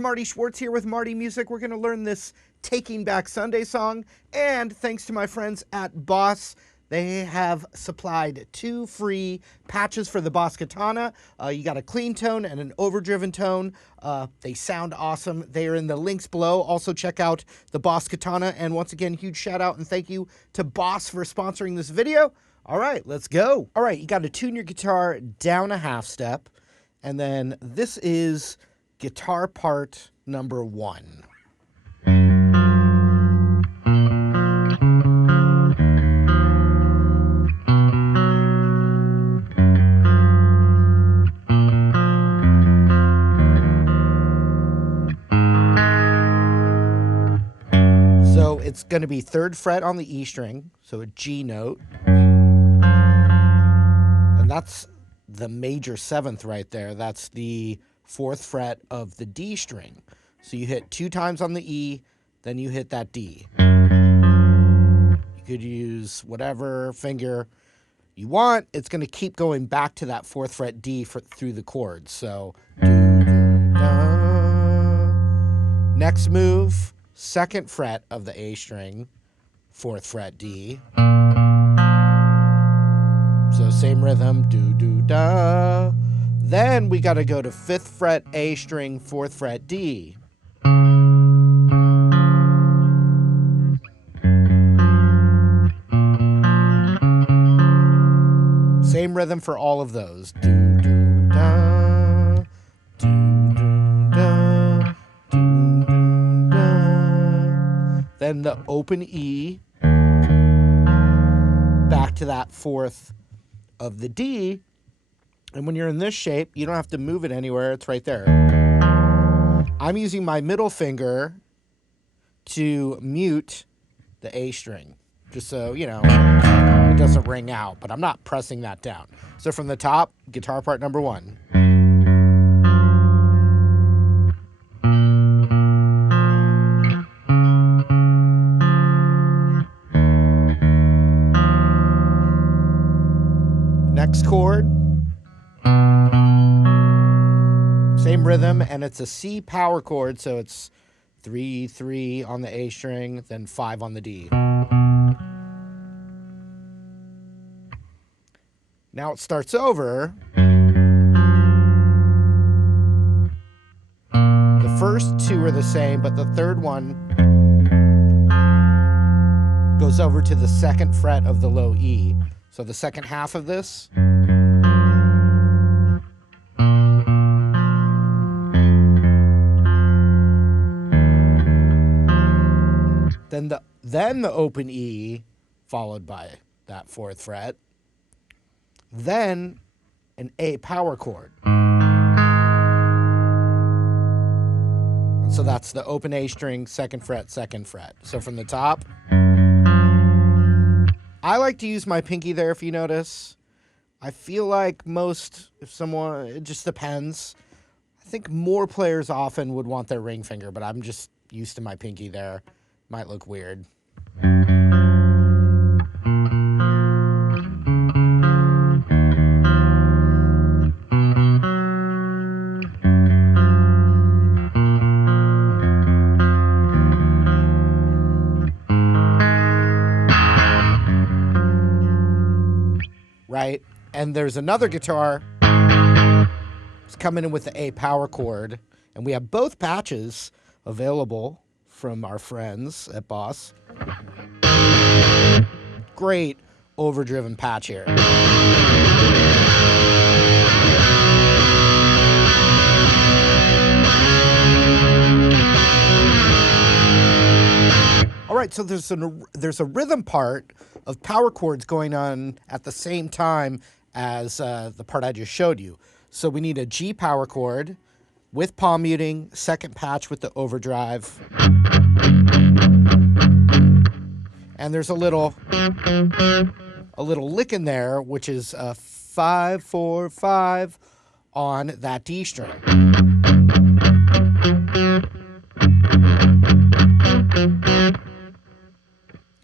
Marty Schwartz here with Marty Music. We're going to learn this Taking Back Sunday song, and thanks to my friends at Boss, they have supplied 2 free patches for the Boss Katana. You got a clean tone and an overdriven tone. They sound awesome. They are in the links below. Also check out the Boss Katana, and once again, huge shout out and thank you to Boss for sponsoring this video. All right, let's go. All right, you got to tune your guitar down a half step, and then this is guitar part number 1. So it's going to be 3rd fret on the E string, so a G note. And that's the major 7th right there. That's the 4th fret of the D string. So you hit 2 times on the E, then you hit that D. You could use whatever finger you want. It's going to keep going back to that 4th fret D through the chords. So, do, do, da. Next move, 2nd fret of the A string, 4th fret D. So same rhythm, do, do, da. Then we got to go to 5th fret A string, 4th fret D. Same rhythm for all of those. Do, do, da, do, do, da, do, do, da. Then the open E, back to that 4th of the D. And when you're in this shape, you don't have to move it anywhere. It's right there. I'm using my middle finger to mute the A string, just so, you know, it doesn't ring out, but I'm not pressing that down. So from the top, guitar part number 1. Next chord, same rhythm, and it's a C power chord, so it's 3, 3 on the A string, then 5 on the D. Now it starts over. The first 2 are the same, but the 3rd one goes over to the 2nd fret of the low E. So the 2nd half of this. Then the open E, followed by that 4th fret. Then an A power chord. So that's the open A string, 2nd fret, 2nd fret. So from the top, I like to use my pinky there, if you notice. I feel like it just depends. I think more players often would want their ring finger, but I'm just used to my pinky there. Might look weird. Right? And there's another guitar. It's coming in with the A power chord. And we have both patches available from our friends at Boss. Great overdriven patch here. All right, so there's a rhythm part of power chords going on at the same time as the part I just showed you. So we need a G power chord with palm muting, 2nd patch with the overdrive. And there's a little lick in there, which is a 5, 4, 5 on that D string.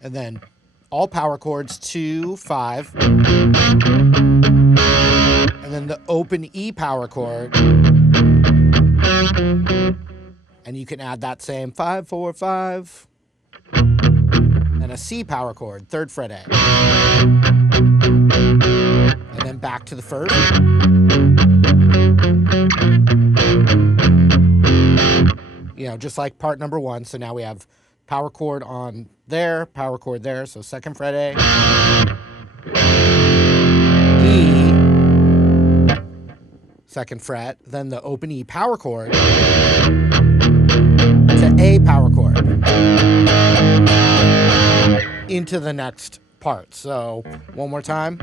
And then all power chords, 2, 5. And then the open E power chord. And you can add that same 5, 4, 5, and a C power chord, 3rd fret A. And then back to the 1st. You know, just like part number 1. So now we have power chord on there, power chord there. So 2nd fret A, E, 2nd fret, then the open E power chord to A power chord into the next part. So one more time.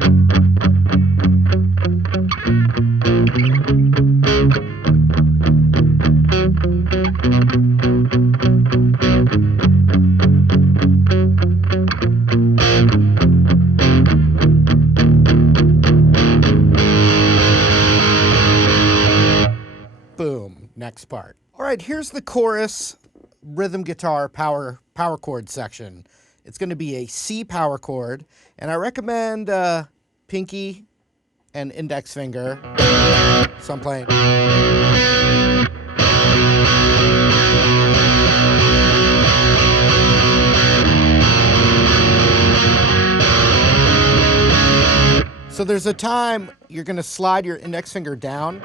Boom, next part. All right, here's the chorus rhythm guitar power chord section. It's going to be a C power chord, and I recommend pinky and index finger. So I'm playing. So there's a time you're going to slide your index finger down.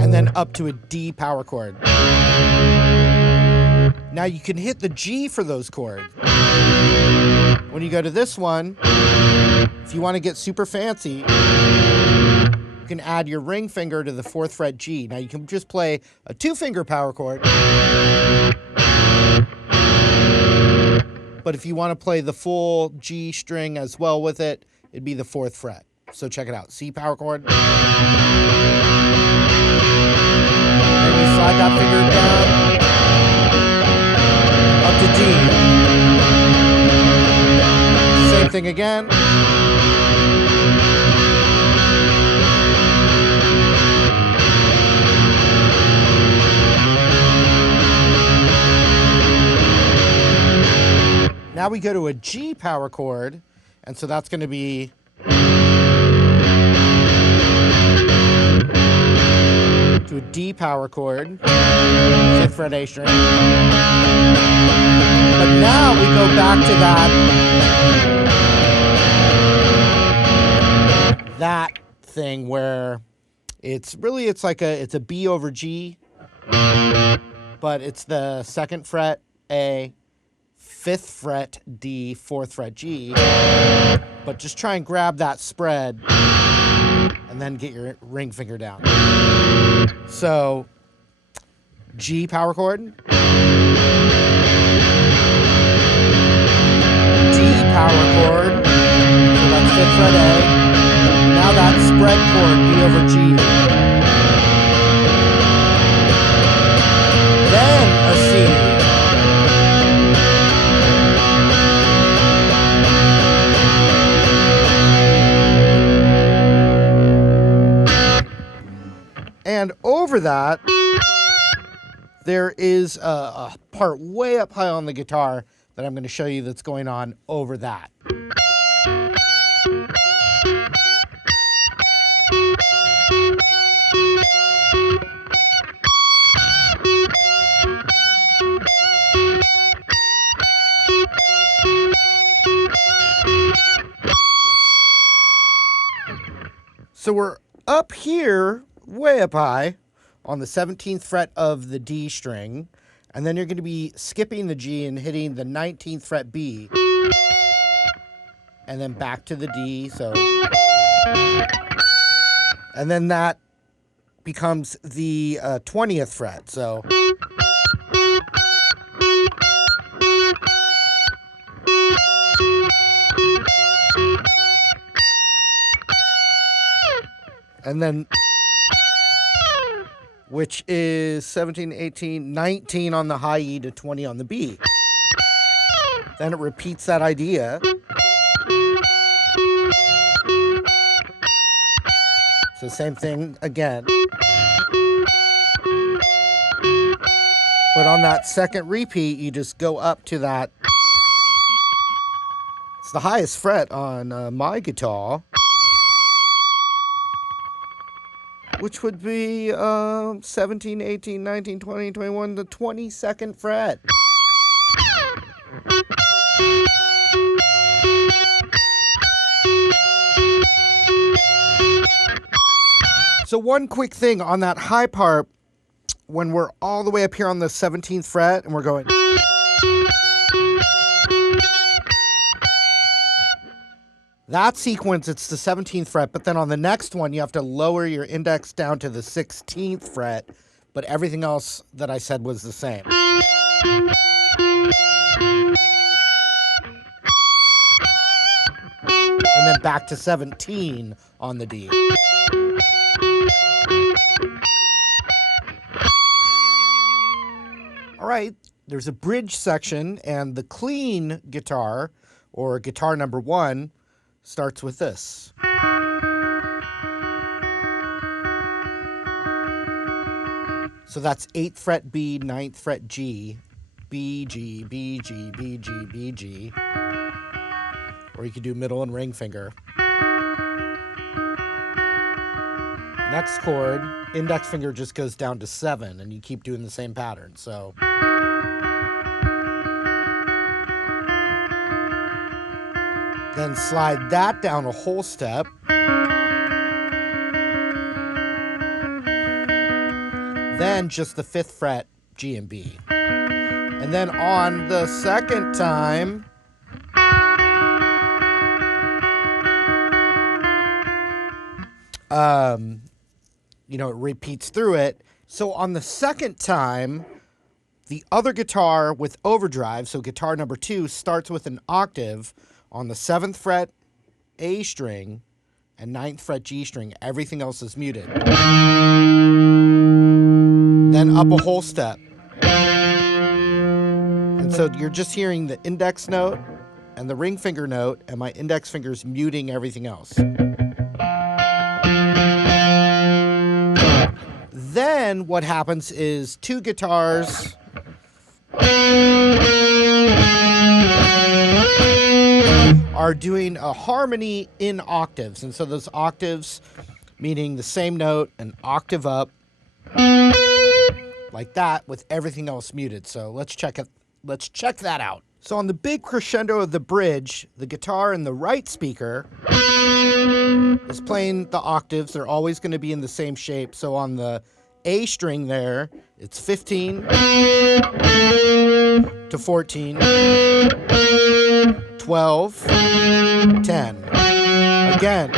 And then up to a D power chord. Now you can hit the G for those chords. When you go to this one, if you want to get super fancy, you can add your ring finger to the 4th fret G. Now you can just play a 2-finger power chord. But if you want to play the full G string as well with it, it'd be the 4th fret. So check it out. C power chord. And you slide that finger down. Up to D. Same thing again. Now we go to a G power chord, and so that's going to be to a D power chord, 5th fret A string. But now we go back to that thing where it's a B over G, but it's the 2nd fret A, 5th fret D, 4th fret G, but just try and grab that spread and then get your ring finger down. So G power chord, D power chord, so that's 5th fret A, now that spread chord, B over G, then a C. And over that, there is a part way up high on the guitar that I'm going to show you that's going on over that. So we're up here, way up high, on the 17th fret of the D string, and then you're going to be skipping the G and hitting the 19th fret B, and then back to the D, so, and then that becomes the 20th fret, so. And then, which is 17, 18, 19 on the high E to 20 on the B. Then it repeats that idea. So same thing again. But on that second repeat, you just go up to that. It's the highest fret on my guitar. which would be 17, 18, 19, 20, 21, the 22nd fret. So one quick thing on that high part, when we're all the way up here on the 17th fret and we're going, that sequence, it's the 17th fret, but then on the next one, you have to lower your index down to the 16th fret, but everything else that I said was the same. And then back to 17 on the D. All right, there's a bridge section, and the clean guitar, or guitar number 1, starts with this. So that's 8th fret B, 9th fret G, B, G, B, G, B, G, B, G. Or you could do middle and ring finger. Next chord, index finger just goes down to 7, and you keep doing the same pattern. So then slide that down a whole step. Then just the 5th fret, G and B. And then on the second time, it repeats through it. So on the second time, the other guitar with overdrive, so guitar number 2, starts with an octave on the 7th fret A string and 9th fret G string. Everything else is muted. Then up a whole step. And so you're just hearing the index note and the ring finger note, and my index finger's muting everything else. Then what happens is 2 guitars are doing a harmony in octaves. And so those octaves, meaning the same note, an octave up, like that, with everything else muted. So let's check it. Let's check that out. So on the big crescendo of the bridge, the guitar in the right speaker is playing the octaves. They're always going to be in the same shape. So on the A string there, it's 15 to 14, 12, 10. Again.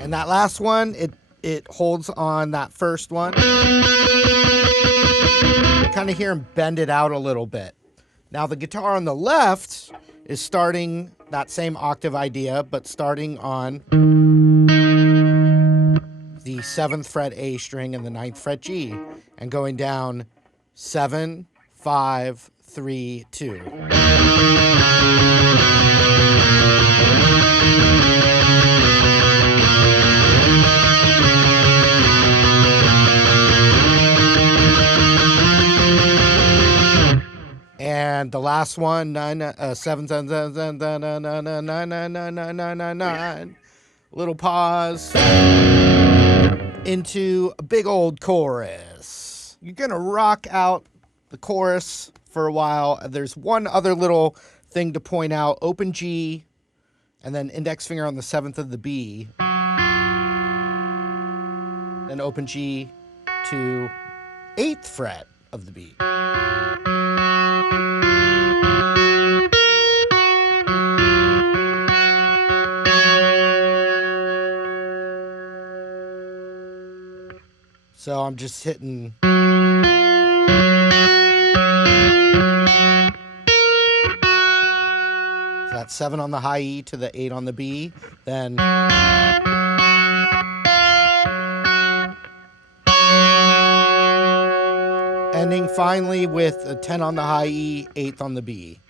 And that last one, it holds on that first one. You kind of hear him bend it out a little bit. Now the guitar on the left is starting that same octave idea, but starting on the 7th fret A string and the 9th fret G, and going down 7, 5, 3, 2. And the last one, 7, 7, 7, 7, 9, 9, 9, 9, 9, 9, 9, 9. Little pause into a big old chorus. You're gonna rock out the chorus for a while. There's one other little thing to point out: open G, and then index finger on the 7th of the B, then open G to 8th fret of the B. So I'm just hitting. So that's 7 on the high E to the 8 on the B. Then ending finally with a 10 on the high E, 8th on the B.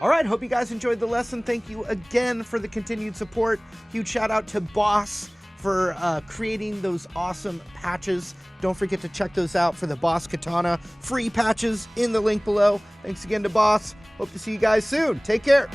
All right, hope you guys enjoyed the lesson. Thank you again for the continued support. Huge shout out to Boss for creating those awesome patches. Don't forget to check those out for the Boss Katana free patches in the link below. Thanks again to Boss. Hope to see you guys soon. Take care.